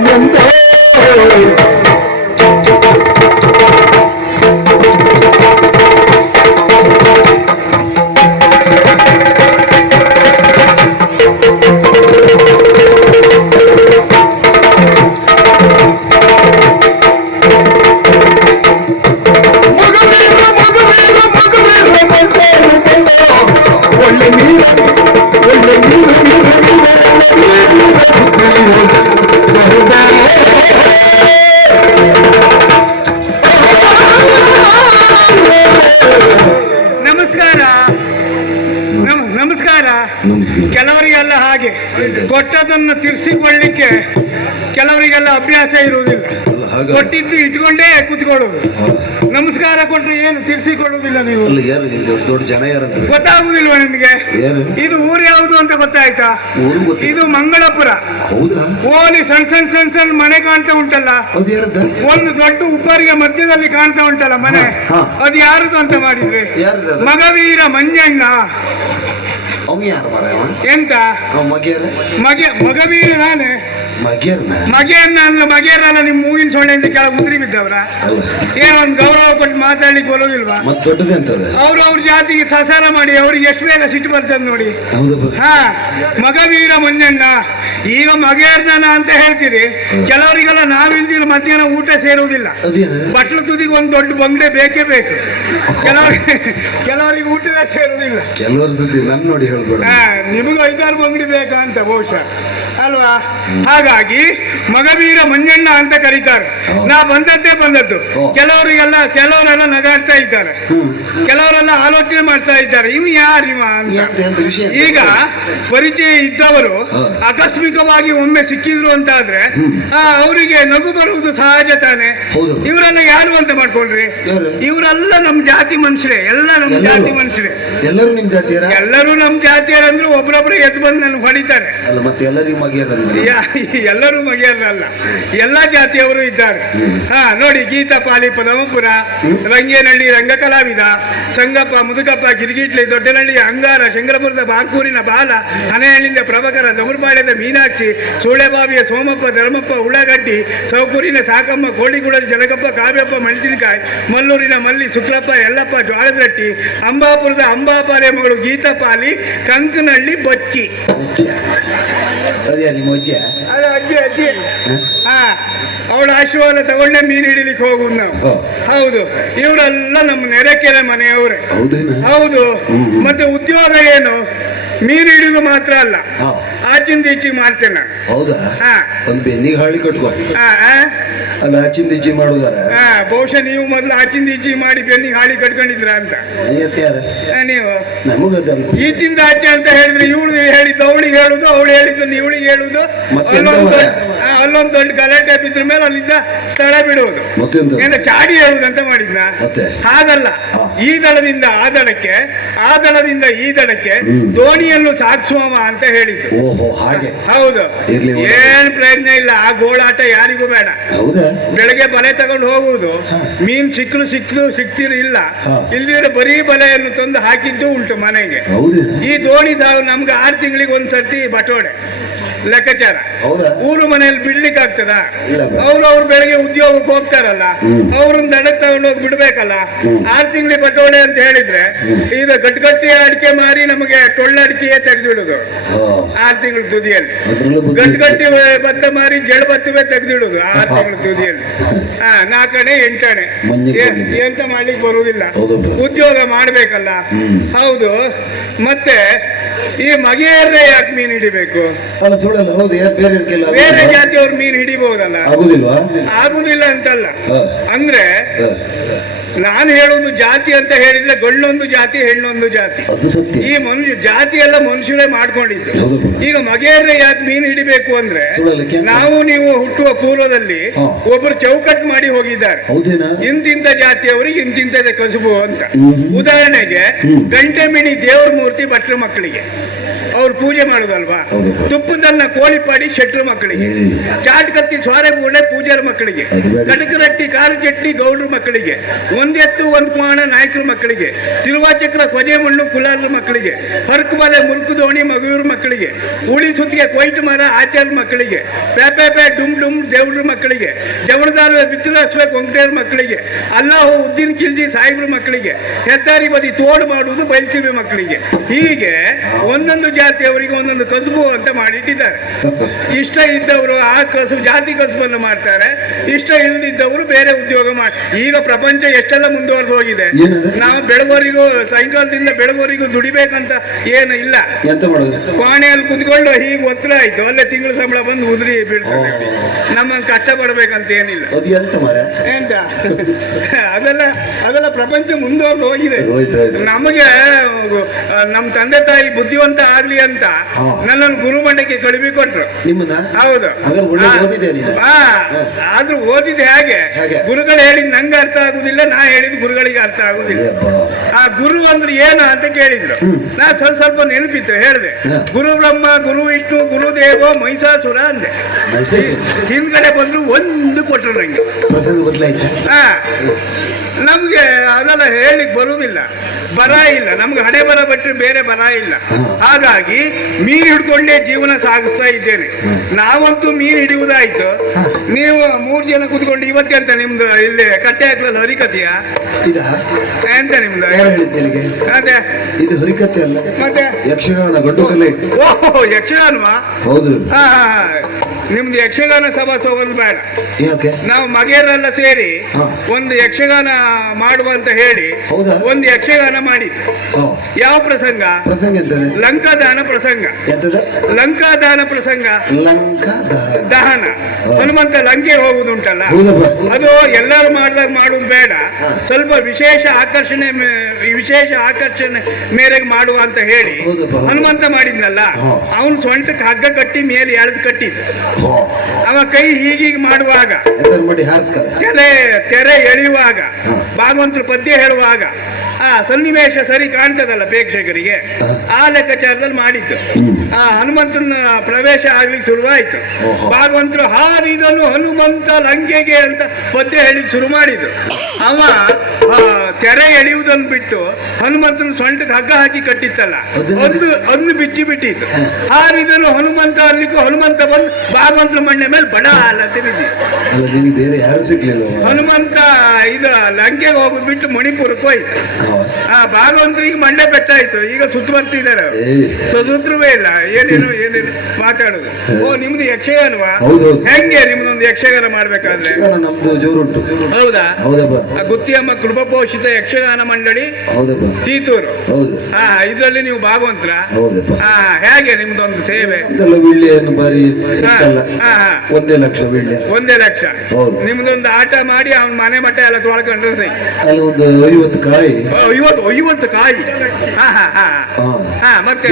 ಮಗವೀರ ನಮಸ್ಕಾರ. ನಮ- ನಮಸ್ಕಾರ. ಕೆಲವರಿಗೆಲ್ಲ ಹಾಗೆ. ಕೊಟ್ಟದನ್ನು ತಿರ್ಸಿಕೊಳ್ಳಿಕ್ಕೆ ಕೆಲವರಿಗೆಲ್ಲ ಅಭ್ಯಾಸ ಇರುವುದಿಲ್ಲ. ಕೊಟ್ಟಿದ್ದು ಇಟ್ಕೊಂಡೇ ಕುತ್ಕೊಳ್ಳೋದು. ನಮಸ್ಕಾರ ಕೊಟ್ಟರೆ ಏನು ತಿರ್ಸಿಕೊಳ್ಳುವುದಿಲ್ಲ ನೀವು? ಅಲ್ಲ ಯಾರು ದೊಡ್ಡ ಜನ ಯಾರು ಗೊತ್ತಾಗುದಿಲ್ವ ನಿಮಗೆ? ಇದು ಊರು ಯಾವುದು ಅಂತ ಗೊತ್ತಾಯ್ತಾ? ಇದು ಮಂಗಳಪುರ. ಓಲಿ ಸಣ್ಣ ಸಣ್ಣ ಸಣ್ಣ ಸಣ್ಣ ಮನೆ ಕಾಣ್ತಾ ಉಂಟಲ್ಲ? ಒಂದು ದೊಡ್ಡ ಉಪ್ಪರಿಗೆ ಮಧ್ಯದಲ್ಲಿ ಕಾಣ್ತಾ ಉಂಟಲ್ಲ ಮನೆ? ಅದು ಯಾರದು ಅಂತ ಮಾಡಿದ್ರಿ? ಮಗವೀರ ಮಂಜಣ್ಣ. ಅವ ಯಾರು ಮರ ಅವ ಎಂತ ಅವ ಮಗೆ ಮಗವೀರ ನಾನೇ. ಮಗ್ಯಾರನ? ಮಗೆಯನ್ನ ಅಂದ್ರೆ ನಿಮ್ಮ ಮೂಗಿನ ಸೊಳ್ಳೆಯಿಂದ ಕೆಳಗೆ ಉದ್ರಿ ಬಿದ್ದವ್ರ? ಏನೋ ಒಂದು ಗೌರವ ಕೊಟ್ಟು ಮಾತಾಡ್ಲಿಕ್ಕೆ ಬರೋದಿಲ್ವಾ? ಮತ್ ದೊಡ್ಡದೆ ಅವ್ರು ಅವ್ರ ಜಾತಿಗೆ ಸಸಾರ ಮಾಡಿ ಅವ್ರಿಗೆ ಎಷ್ಟು ಬೇಗ ಸಿಟ್ಟು ಬರ್ತದೆ ನೋಡಿ. ಹೌದಪ್ಪ ಹಾ ಮಗವೀರ ಮಂಜಣ್ಣ ಈಗ ಮಗೇರ್ನ ಅಂತ ಹೇಳ್ತೀರಿ. ಕೆಲವರಿಗೆಲ್ಲ ನಾವಿಲ್ದಿರ ಮಧ್ಯಾಹ್ನ ಊಟ ಸೇರುವುದಿಲ್ಲ. ಅದೇನ? ಬಟ್ಲು ತುದಿಗೆ ಒಂದು ದೊಡ್ಡ ಬಂಗ್ಲೆ ಬೇಕೇ ಬೇಕು. ಕೆಲವರಿಗೆ ಕೆಲವರಿಗೆ ಊಟದ ಸೇರುವುದಿಲ್ಲ. ಕೆಲವರು ಸುದ್ದಿ ನನ್ ನೋಡಿ ನಿಮಗೂ ಐದಾರು ಬಂಗಡಿ ಬೇಕಾ ಅಂತ ಬಹುಶಃ. ಅಲ್ವಾ? ಹಾಗಾಗಿ ಮಗವೀರ ಮಂಜಣ್ಣ ಅಂತ ಕರೀತಾರೆ. ನಾ ಬಂದದ್ದೇ ಬಂದದ್ದು. ಕೆಲವರಿಗೆಲ್ಲ ಕೆಲವರೆಲ್ಲ ನಗಾಡ್ತಾ ಇದ್ದಾರೆ. ಕೆಲವರೆಲ್ಲ ಆಲೋಚನೆ ಮಾಡ್ತಾ ಇದ್ದಾರೆ. ಇವ್ ಯಾರು ಇವ ಅಂತ. ಈಗ ಪರಿಚಯ ಇದ್ದವರು. ಆಕಸ್ಮಿಕವಾಗಿ ಒಮ್ಮೆ ಸಿಕ್ಕಿದ್ರು ಅಂತ ಆದ್ರೆ ಅವರಿಗೆ ನಗು ಬರುವುದು ಸಹಜ ತಾನೆ. ಇವರನ್ನ ಇವರೆಲ್ಲ ಯಾರು ಅಂತ ಮಾಡ್ಕೊಂಡ್ರಿ? ಯಾರು? ಇವರೆಲ್ಲ ನಮ್ ಜಾತಿ ಮನುಷ್ಯರೇ. ಎಲ್ಲ ನಮ್ ಜಾತಿ ಮನುಷ್ಯರೇ. ಎಲ್ಲರೂ ನಿಮ್ ಜಾತಿಯರ? ಎಲ್ಲರೂ ನಮ್ ಜಾತಿಯರಂದ್ರೆ ಒಬ್ರೊಬ್ರು ಎದ್ದು ಬಂದು ನನ್ಗೆ ಹೊಡಿತಾರೆ. ಮತ್ತೆ ಎಲ್ಲರಿಗೂ ಎಲ್ಲರೂ ಮಗಿಯರಲ್ಲ ಎಲ್ಲಾ ಜಾತಿಯವರು ಇದ್ದಾರೆ. ಹಾ ನೋಡಿ ಗೀತಾ ಪಾಲಿ ಪದಮಪುರ ರಂಗೇನಹಳ್ಳಿ ರಂಗ ಕಲಾವಿದ ಸಂಗಪ್ಪ ಮುದುಕಪ್ಪ ಗಿರಿಗಿಟ್ಲಿ ದೊಡ್ಡನಹಳ್ಳಿ ಅಂಗಾರ ಶಂಕರಪುರದ ಬಾರ್ಕೂರಿನ ಬಾಲ ಹನೆಹಳ್ಳಿಯಿಂದ ಪ್ರಭಕರ ದಮುರ್ಪಾಳ್ಯದ ಮೀನಾಕ್ಷಿ ಸೂಳೆಬಾವಿಯ ಸೋಮಪ್ಪ ಧರ್ಮಪ್ಪ ಉಳ್ಳಾಗಡ್ಡಿ ಸೌಕೂರಿನ ಸಾಕಮ್ಮ ಕೋಳಿಗುಳದ ಜನಕಪ್ಪ ಕಾವ್ಯಪ್ಪ ಮೆಣಸಿನಕಾಯಿ ಮಲ್ಲೂರಿನ ಮಲ್ಲಿ ಶುಕ್ಲಪ್ಪ ಯಲ್ಲಪ್ಪ ಜ್ವಾಳದಟ್ಟಿ ಅಂಬಾಪುರದ ಅಂಬಾಪಾಲೆ ಮಗಳು ಗೀತಾ ಪಾಲಿ ಕಂಕನಹಳ್ಳಿ ಬಚ್ಚಿ. ಅದ್ಯಾ ನಿಮ್ಮ ಅಜ್ಜಿ ಅದು ಅಜ್ಜಿ ಅಜ್ಜಿ. ಹಾ? ಅವಳ ಆಶೀರ್ವಾದ ತಗೊಂಡೆ ಮೀನು ಹಿಡಿಲಿಕ್ಕೆ ಹೋಗುದು ನಾವು. ಓ. ಹೌದು. ಇವರೆಲ್ಲ ನಮ್ಮ ನೆರೆಕೆರೆ ಮನೆಯವರೇ. ಹೌದೇನ? ಹೌದು. ಹ್ಮ್. ಮತ್ತೆ ಉದ್ಯೋಗ ಏನು? ಮೀನು ಹಿಡಿದು ಮಾತ್ರ ಅಲ್ಲ. ಹಾ. ಆಚಿಂದ ಈಚಿ ಮಾಡ್ತೇನೆ ಹೌದಾ? ಹಾ. ಒಂದ್ ಬೆನ್ನಿಗೆ ಹಾಳಿ ಕಟ್ಕೋ? ಅಲ್ಲ ಆಚಿಂದ ಈಚಿ ಮಾಡುದಾರ? ಬಹುಶಃ ನೀವು ಮೊದಲು ಆಚಿಂದ ಈಚಿ ಮಾಡಿ ಬೆನ್ನಿಗೆ ಹಾಳಿ ಕಟ್ಕೊಂಡಿದ್ರ ಅಂತ. ನೀವು. ಈಚಿಂದ ಆಚೆ ಅಂತ ಹೇಳಿದ್ರೆ ಇವಳು ಹೇಳಿದ್ದು ಅವಳಿಗೆ ಹೇಳುದು ಅವಳು ಹೇಳಿದ್ದು ಇವಳಿಗೆ ಹೇಳುದು. ಅಲ್ಲೊಂದು ಅಲ್ಲೊಂದು ದೊಡ್ಡ ಗಲಾಟೆ ಬಿದ್ರ ಮೇಲೆ ಅಲ್ಲಿಂದ ಸ್ಥಳ ಬಿಡುವುದು. ಚಾಡಿ ಹೇಳುದಂತ ಮಾಡಿದ್ನ? ಹಾಗಲ್ಲ. ಈ ದಳದಿಂದ ಆ ದಳಕ್ಕೆ ಆ ದಳದಿಂದ ಈ ದಳಕ್ಕೆ ದೋಣಿಯನ್ನು ಸಾಗಿಸುವವ ಅಂತ ಹೇಳಿದ್ರು. ಓಹೋ ಹಾಗೆ. ಹೌದು. ಇರ್ಲಿ ಒಳ್ಳೆ- ಏನ್ ಪ್ರಯತ್ನ ಇಲ್ಲ ಆ ಗೋಳಾಟ ಯಾರಿಗೂ ಬೇಡ. ಹೌದಾ? ಬೆಳಗ್ಗೆ ಬಲೆ ತಗೊಂಡು ಹೋಗುವುದು. ಮೀನ್ ಸಿಕ್ಕಲು ಸಿಕ್ಕಲು ಸಿಕ್ತಿರು ಇಲ್ಲ. ಹಾ. ಬರೀ ಬಲೆಯನ್ನು ತಂದು ಹಾಕಿದ್ದು ಉಂಟು ಮನೆಗೆ. ಈ ದೋಣಿ ಸಾವು ನಮ್ಗೆ ಆರು ತಿಂಗಳಿಗೆ ಒಂದ್ಸರ್ತಿ ಬಟೋಡೆ. ಲೆಕ್ಕಾಚಾರ. ಊರು ಮನೆಯಲ್ಲಿ ಬಿಡ್ಲಿಕ್ಕೆ ಆಗ್ತದ. ಅವ್ರು ಅವ್ರು ಬೆಳಗ್ಗೆ ಉದ್ಯೋಗಕ್ಕೆ ಹೋಗ್ತಾರಲ್ಲ ಅವ್ರನ್ನ ದಡಕ್ ತಗೊಂಡೋಗಿ ಬಿಡ್ಬೇಕಲ್ಲ? ಆರ್ ತಿಂಗಳಿಗೆ ಬಟೋಡೆ ಅಂತ ಹೇಳಿದ್ರೆ. ಈಗ ಗಟ್ಗಟ್ಟಿ ಅಡಿಕೆ ಮಾರಿ ನಮಗೆ ಟೊಳ್ಳ ಅಡಿಕೆಯೇ ತೆಗೆದಿಡುದು. ಆರ್ ತಿಂಗಳ ತುದಿಯಲ್ಲಿ. ಗಟ್ಗಟ್ಟಿ ಭತ್ತ ಮಾರಿ ಜಡ ಭತ್ತವೇ ತೆಗೆದಿಡುದು ಆರು ತಿಂಗಳ ತುದಿಯಲ್ಲಿ. ಹಾ ನಾಲ್ಕಣೆ ಎಂಟಣೆ. ಎಂತ ಮಾಡ್ಲಿಕ್ಕೆ ಬರುವುದಿಲ್ಲ. ಉದ್ಯೋಗ ಮಾಡ್ಬೇಕಲ್ಲ. ಹೌದು. ಮತ್ತೆ ಈ ಮಗಿಯರ್ರೆ ಯಾಕೆ ಮೀನ್ ಹಿಡಿಬೇಕು? ಅಲ್ಲ ಸುಡಲ್ಲ ಹೌದು ಯಾರು ಬೇರೆ ಬೇರೆ? ಜಾತಿಯವ್ರು ಮೀನ್ ಹಿಡಿಬಹುದಲ್ಲ ಆಗುದಿಲ್ವಾ? ಆಗುದಿಲ್ಲ ಅಂತಲ್ಲ. ಅಂದ್ರೆ. ನಾನು ಹೇಳೋದು ಜಾತಿ ಅಂತ ಹೇಳಿದ್ರೆ ಗಂಡೊಂದು ಜಾತಿ ಹೆಣ್ಣೊಂದು ಜಾತಿ. ಈ ಮನುಷ್ಯ ಜಾತಿ ಎಲ್ಲ ಮನುಷ್ಯರೇ ಮಾಡ್ಕೊಂಡಿದ್ದು. ಈಗ ಮಗೆಯರೇ ಯಾಕೆ ಮೀನು ಹಿಡಿಬೇಕು ಅಂದ್ರೆ ನಾವು ನೀವು ಹುಟ್ಟುವ ಪೂರ್ವದಲ್ಲಿ. ಒಬ್ಬರು ಚೌಕಟ್ಟು ಮಾಡಿ ಹೋಗಿದ್ದಾರೆ. ಇಂತಿಂತ ಜಾತಿಯವರಿಗೆ ಇಂತಿಂತದೇ ಕಸುಬು ಅಂತ. ಉದಾಹರಣೆಗೆ. ಗಂಟೆ ಮಿಣಿ ದೇವ್ರ ಮೂರ್ತಿ ಭಟ್ರ ಮಕ್ಕಳಿಗೆ. ಅವ್ರು ಪೂಜೆ ಮಾಡುದಲ್ವಾ. ತುಪ್ಪದನ್ನ ಕೋಳಿ ಪಾಡಿ ಶೆಟ್ರ ಮಕ್ಕಳಿಗೆ. ಚಾಟ್ ಕತ್ತಿ ಸ್ವಾರೆ ಬೂಡೆ ಪೂಜಾರ ಮಕ್ಕಳಿಗೆ. ಕಟಕ ರಟ್ಟಿ ಕಾಲು ಚಟ್ನಿ ಗೌಡ್ರ ಮಕ್ಕಳಿಗೆ. ಒಂದೆತ್ತು ಒಂದು ಕೋಣ ನಾಯಕರ ಮಕ್ಕಳಿಗೆ. ತಿರುವಾಚಕ್ರ ಕೊಜೆ ಮಣ್ಣು ಕುಲಾಲ ಮಕ್ಕಳಿಗೆ. ಹೊರಕು ಬಲೆ ಮುರುಕು ದೋಣಿ ಮಗುವಿರ ಮಕ್ಕಳಿಗೆ. ಉಳಿ ಸುತ್ತಿಗೆ ಕೊಯ್ಟ್ ಮರ ಆಚಾರ ಮಕ್ಕಳಿಗೆ. ಪೇಪೆ ಪೇ ಡುಮ್ ಡುಮ್ ದೇವ್ರ ಮಕ್ಕಳಿಗೆ. ಜವಳದಾರ ಬಿತ್ತರಿಸುವ ಕೊಂಕಟೇರ ಮಕ್ಕಳಿಗೆ. ಅಲ್ಲಾಹು ಉದ್ದಿನ ಕಿಲ್ಜಿ ಸಾಹೇಬ್ರ ಮಕ್ಕಳಿಗೆ. ಹೆದ್ದಾರಿ ಬದಿ ತೋಡು ಮಾಡುವುದು ಬಯಲ್ಸಿವೆ ಮಕ್ಕಳಿಗೆ. ಹೀಗೆ ಒಂದೊಂದು ಜಾತಿಯವರಿಗೆ ಒಂದೊಂದು ಕಸುಬು ಅಂತ ಮಾಡಿಟ್ಟಿದ್ದಾರೆ. ಇಷ್ಟ ಇದ್ದವರು ಆ ಕಸು ಜಾತಿ ಕಸುಬನ್ನು ಮಾಡ್ತಾರೆ ಇಷ್ಟ ಇಲ್ಲದಿದ್ದವರು ಬೇರೆ ಉದ್ಯೋಗ ಮಾಡಿ ಈಗ ಪ್ರಪಂಚ ಎಷ್ಟೆಲ್ಲ ಮುಂದುವರೆದು ಹೋಗಿದೆ? ನಾವು ಬೆಳಗೋರಿಗೂ ಸಾಯಂಕಾಲದಿಂದ ಬೆಳಗೋರಿಗೂ ದುಡಿಬೇಕಂತ ಏನು ಇಲ್ಲ. ಕೋಣೆಯಲ್ಲಿ ಕುತ್ಕೊಂಡು ಹೀಗೆ ಒತ್ತಡ ಆಯ್ತು. ಅಲ್ಲೇ ತಿಂಗಳ ಸಂಬಳ ಬಂದು ಉದುರಿ ಬೀಳ್ತಾರೆ. ನಮ್ಮ ಕಷ್ಟ ಪಡಬೇಕಂತ ಏನಿಲ್ಲ ಎಂತ ಅದೆಲ್ಲ ಅದೆಲ್ಲ ಪ್ರಪಂಚ ಮುಂದುವರೆದು ಹೋಗಿದೆ. ನಮಗೆ ನಮ್ಮ ತಂದೆ ತಾಯಿ ಬುದ್ಧಿವಂತ ಆಗ್ಲಿ ಅಂತ ನನ್ನ ನನ್ನನ್ನು ಗುರುಮಂಡಕ್ಕೆ ಕಡಿಮೆ ಕೊಟ್ರು. ಹೌದು. ಆದ್ರೂ ಓದಿದ ಹೇಗೆ? ಗುರುಗಳು ಹೇಳಿದ್ ನಂಗೆ ಅರ್ಥ ಆಗುದಿಲ್ಲ ನಾ ಹೇಳಿದ್ ಗುರುಗಳಿಗೆ ಅರ್ಥ ಆಗುದಿಲ್ಲ. ಆ ಗುರು ಅಂದ್ರೆ ಏನು ಅಂತ ಕೇಳಿದ್ರು. ನಾ ಸ್ವಲ್ಪ ಸ್ವಲ್ಪ ನೆನಪಿತ್ತು ಹೇಳಿದೆ. ಗುರು ಬ್ರಹ್ಮ ಗುರು ವಿಷ್ಣು ಗುರುದೇವ ಮಹಿಷಾಸುರ ಅಂದೆ. ಹಿಂದ್ಗಡೆ ಬಂದ್ರು ಒಂದು ಕೊಟ್ರು ನಂಗೆ. ಆ, ನಮ್ಗೆ ಅದೆಲ್ಲ ಹೇಳಿಕ್ ಬರುದಿಲ್ಲ. ಬರ ಇಲ್ಲ. ನಮ್ಗೆ ಹಣೆ ಬರ ಬಿಟ್ಟರೆ ಬೇರೆ ಬರ ಇಲ್ಲ. ಹ್ಮ್. ಹಾಗಾಗಿ ಮೀನು ಹಿಡ್ಕೊಂಡೇ ಜೀವನ ಸಾಗಿಸ್ತಾ ಇದ್ದೇನೆ. ನಾವಂತೂ ಮೀನು ಹಿಡಿಯುವುದಾಯ್ತು. ನೀವು ಮೂರು ಜನ ಕುತ್ಕೊಂಡು ಇವತ್ತೆಂತ ನಿಮ್ದು ಇಲ್ಲಿ ಕಟ್ಟೆ ಹಾಕಲಲ್ಲ ಹರಿಕತಿಯ ಎಂತ ನಿಮ್ದು? ಅದೇ ಇದು ಹರಿಕತೆ ಅಲ್ಲ. ಮತ್ತೆ? ಯಕ್ಷಗಾನ ಕಲೆ ಓಹೋ ಯಕ್ಷಗಾನವಾ? ಹೌದು. ಹಾ ಹಾ. ನಿಮ್ದು ಯಕ್ಷಗಾನ ಸಭಾ ಸೋಗಲ್ ಬೇಡ. ನಾವು ಮಗೆಯರೆಲ್ಲ ಸೇರಿ ಒಂದು ಯಕ್ಷಗಾನ ಮಾಡುವ ಅಂತ ಹೇಳಿ ಒಂದು ಯಕ್ಷಗಾನ ಮಾಡಿದ್ದು. ಯಾವ ಪ್ರಸಂಗ? ಪ್ರಸಂಗ ಎಂತದೆ? ಲಂಕಾದಾನ ಪ್ರಸಂಗ. ಲಂಕಾ ದಾನ ಪ್ರಸಂಗ. ಲಂಕಾ ದಹನ. ದಹನ ಹನುಮಂತ ಲಂಕೆ ಹೋಗುದುಂಟಲ್ಲ? ಅದು ಎಲ್ಲರೂ ಮಾಡಿದಾಗ ಮಾಡುದು ಬೇಡ. ಸ್ವಲ್ಪ ವಿಶೇಷ ಆಕರ್ಷಣೆ ವಿಶೇಷ ಆಕರ್ಷಣೆ ಮೇರೆಗೆ ಮಾಡುವ ಅಂತ ಹೇಳಿ ಹನುಮಂತ ಮಾಡಿದ್ನಲ್ಲ. ಅವನು ಸೊಂಟಕ್ಕೆ ಹಗ್ಗ ಕಟ್ಟಿ ಮೇಲೆ ಎಳೆದು ಕಟ್ಟಿ ಅವ ಕೈ ಹೀಗೀಗೆ ಮಾಡುವಾಗ ತೆರೆ ತೆರೆ ಎಳೆಯುವಾಗ. ಭಾಗವಂತರು ಪದ್ಯ ಹೇಳುವಾಗ ಆ ಸನ್ನಿವೇಶ ಸರಿ ಕಾಣ್ತದಲ್ಲ ಪ್ರೇಕ್ಷಕರಿಗೆ? ಆ ಲೆಕ್ಕಾಚಾರದಲ್ಲಿ ಮಾಡಿದ್ದು. ಆ ಹನುಮಂತನ ಪ್ರವೇಶ ಆಗ್ಲಿಕ್ಕೆ ಶುರುವಾಯ್ತು. ಭಾಗವಂತರು ಹಾರಿದನು ಹನುಮಂತ ಲಂಕೆಗೆ ಅಂತ ಪದ್ಯ ಹೇಳಿಕ್ ಶುರು ಮಾಡಿದ್ರು. ಅವ ಕೆರೆ ತೆರೆ ಎಳೆಯುವುದನ್ನು ಬಿಟ್ಟು ಹನುಮಂತನ ಸೊಂಟಕ್ಕೆ ಹಗ್ಗ ಹಾಕಿ ಕಟ್ಟಿತ್ತಲ್ಲ. ಅದು ಒಂದು ಅದನ್ನು ಬಿಚ್ಚಿ ಬಿಟ್ಟಿತ್ತು. ಹಾರಿದನು ಹನುಮಂತ ಅಲ್ಲಿಗೂ ಹನುಮಂತ ಬಂದು ಭಾಗವಂತರ ಮಣ್ಣೆ ಮೇಲೆ ಬಡ ಅಲ್ಲ ಬೇರೆ ಯಾರು ಸಿಗ್ಲಿಲ್ಲ ಹನುಮಂತ ಇದು ಲಂಕೆಗೆ ಹೋಗುದು ಬಿಟ್ಟು ಮಣಿಪುರಕ್ಕೆ ಹೋಯ್ತು. ಆ ಭಾಗವಂತರಿಗೆ ಮಂಡೆ ಪೆಟ್ಟಾಯ್ತು ಈಗ ಸುತ್ತು ಬರ್ತಿದ್ದಾರೆ ಅವ್ರು. ಏಯ್. ಸ್ವತಂತ್ರವೇ ಇಲ್ಲ. ಏನೇನು ಏನೇನು ಮಾತಾಡುದು. ಓ ನಿಮ್ದು ಯಕ್ಷಗಾನವಾ. ಹೆಂಗೆ ನಿಮ್ದೊಂದು ಯಕ್ಷಗಾನ ಮಾಡ್ಬೇಕಾದ್ರೆ? ನಮ್ದು ಜೋರುಂಟು. ಹೌದಾ? ಗುತ್ತಿಯಮ್ಮ ಕೃಪಪೋಷಿತ ಯಕ್ಷಗಾನ ಮಂಡಳಿ ಹೌದು ಹಾ ಇದರಲ್ಲಿ ನೀವು ಭಾಗವಂತರ? ಹಾ ಹೇಗೆ ನಿಮ್ದೊಂದು ಸೇವೆ? ಬಾರಿ. ಒಂದೇ ಲಕ್ಷ ಒಂದೇ ಲಕ್ಷ. ನಿಮ್ದೊಂದು ಆಟ ಮಾಡಿ ಅವ್ನ ಮನೆ ಮಟ್ಟ ಎಲ್ಲ ತೊಳ್ಕೊಂಡ್ರೆ ಸೈ ಅಲ್ಲಿ ಒಂದು ಐವತ್ತು ಕಾಯಿ. ಐವತ್ತು ಐವತ್ತು ಕಾಯಿ. ಹಾ ಹಾ ಹಾ. ಹಾ. ಹಾ ಮತ್ತೆ